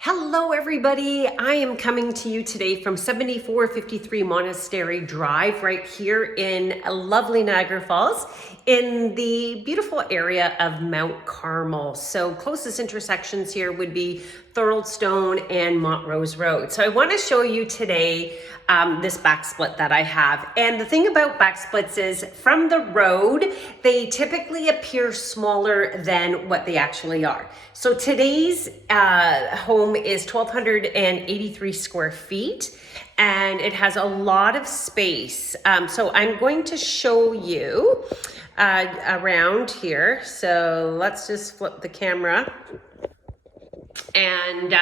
Hello everybody, I am coming to you today from 7453 Monastery Drive right here in lovely Niagara Falls in the beautiful area of Mount Carmel. So closest intersections here would be Thoroldstone and Montrose Road. So I want to show you today this backsplit that I have. And the thing about backsplits is from the road, they typically appear smaller than what they actually are. So today's home is 1,283 square feet and it has a lot of space. So I'm going to show you around here. So let's just flip the camera. And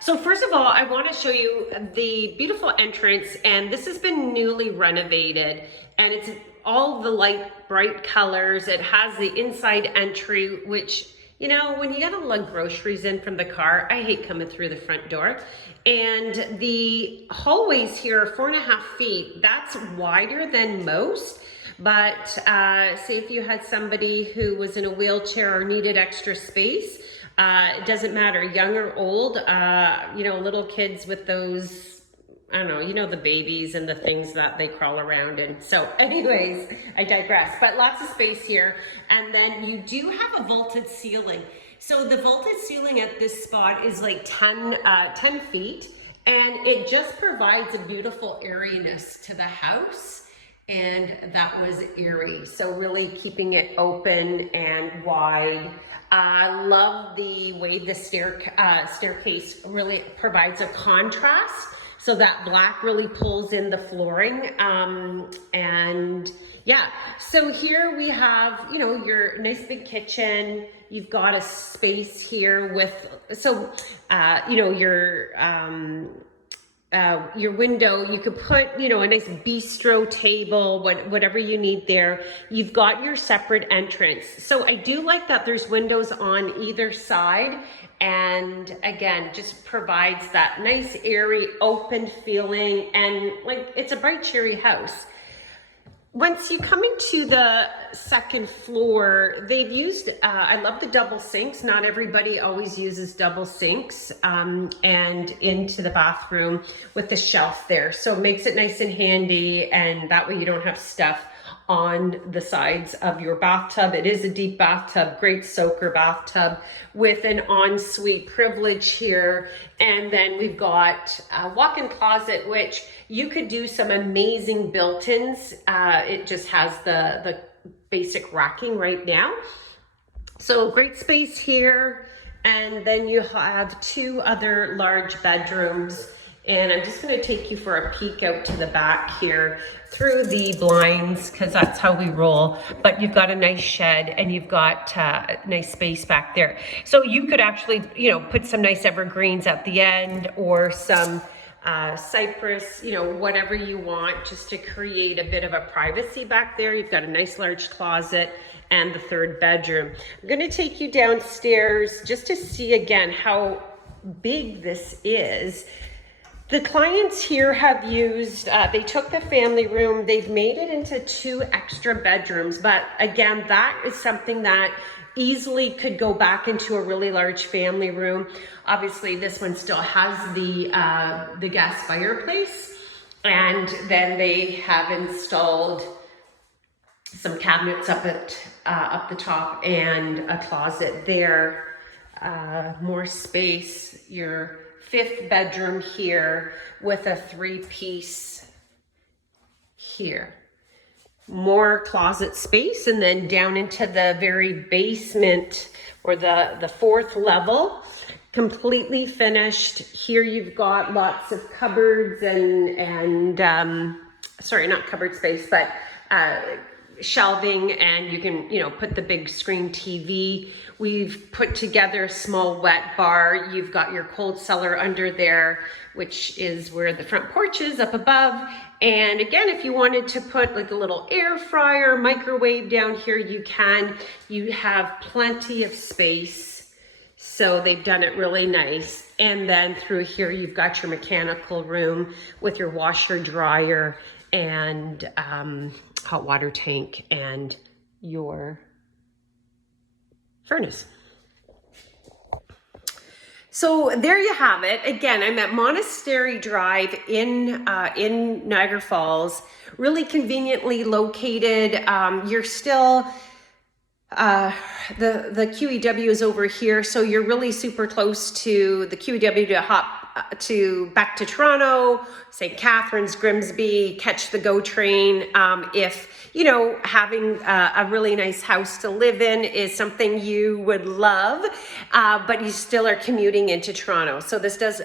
so first of all, I want to show you the beautiful entrance, and this has been newly renovated and it's all the light bright colors. It has the inside entry, which, you know, when you gotta lug groceries in from the car, I hate coming through the front door. And the hallways here are 4.5 feet. That's wider than most. But say if you had somebody who was in a wheelchair or needed extra space, it doesn't matter, young or old, you know, little kids with those, I don't know, you know, the babies and the things that they crawl around in. So anyways, I digress, but lots of space here. And then you do have a vaulted ceiling. So the vaulted ceiling at this spot is like 10 feet, and it just provides a beautiful airiness to the house. And that was airy, so really keeping it open and wide. I love the way the staircase really provides a contrast, so that black really pulls in the flooring. And yeah, so here we have, you know, your nice big kitchen. You've got a space here with, so you know, your window, you could put, you know, a nice bistro table, whatever you need there. You've got your separate entrance. So I do like that there's windows on either side. And again, just provides that nice, airy, open feeling. And like, it's a bright, cheery house. Once you come into the second floor, they've used, I love the double sinks. Not everybody always uses double sinks, and into the bathroom with the shelf there. So it makes it nice and handy, and that way you don't have stuff on the sides of your bathtub. It is a deep bathtub, great soaker bathtub with an ensuite privilege here. And then we've got a walk-in closet, which you could do some amazing built-ins. It just has the basic racking right now. So great space here. And then you have two other large bedrooms. And I'm just going to take you for a peek out to the back here through the blinds, because that's how we roll. But you've got a nice shed and you've got nice space back there. So you could actually, you know, put some nice evergreens at the end, or some cypress, you know, whatever you want, just to create a bit of a privacy back there. You've got a nice large closet and the third bedroom. I'm going to take you downstairs just to see again how big this is. The clients here have used, they took the family room, they've made it into 2 extra bedrooms, but again, that is something that easily could go back into a really large family room. Obviously, this one still has the gas fireplace, and then they have installed some cabinets up the top and a closet there. More space. Your 5th bedroom here with a 3-piece here. More closet space, and then down into the very basement, or the 4th level, completely finished. Here you've got lots of cupboards and sorry, not cupboard space, but shelving, and you can, you know, put the big screen TV. We've put together a small wet bar. You've got your cold cellar under there, which is where the front porch is up above. And again, if you wanted to put like a little air fryer, microwave down here, you can. You have plenty of space. So they've done it really nice. And then through here, you've got your mechanical room with your washer, dryer, and hot water tank, and your furnace. So there you have it. Again, I'm at Monastery Drive in Niagara Falls, really conveniently located. You're still the QEW is over here, so you're really super close to the QEW to hop to back to Toronto, St. Catharines, Grimsby, catch the GO train. If you know having a really nice house to live in is something you would love, but you still are commuting into Toronto, so this does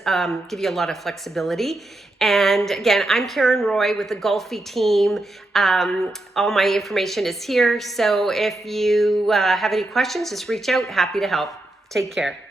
give you a lot of flexibility. And again, I'm Karen Roy with the Golfi team. All my information is here. So if you have any questions, just reach out. Happy to help. Take care.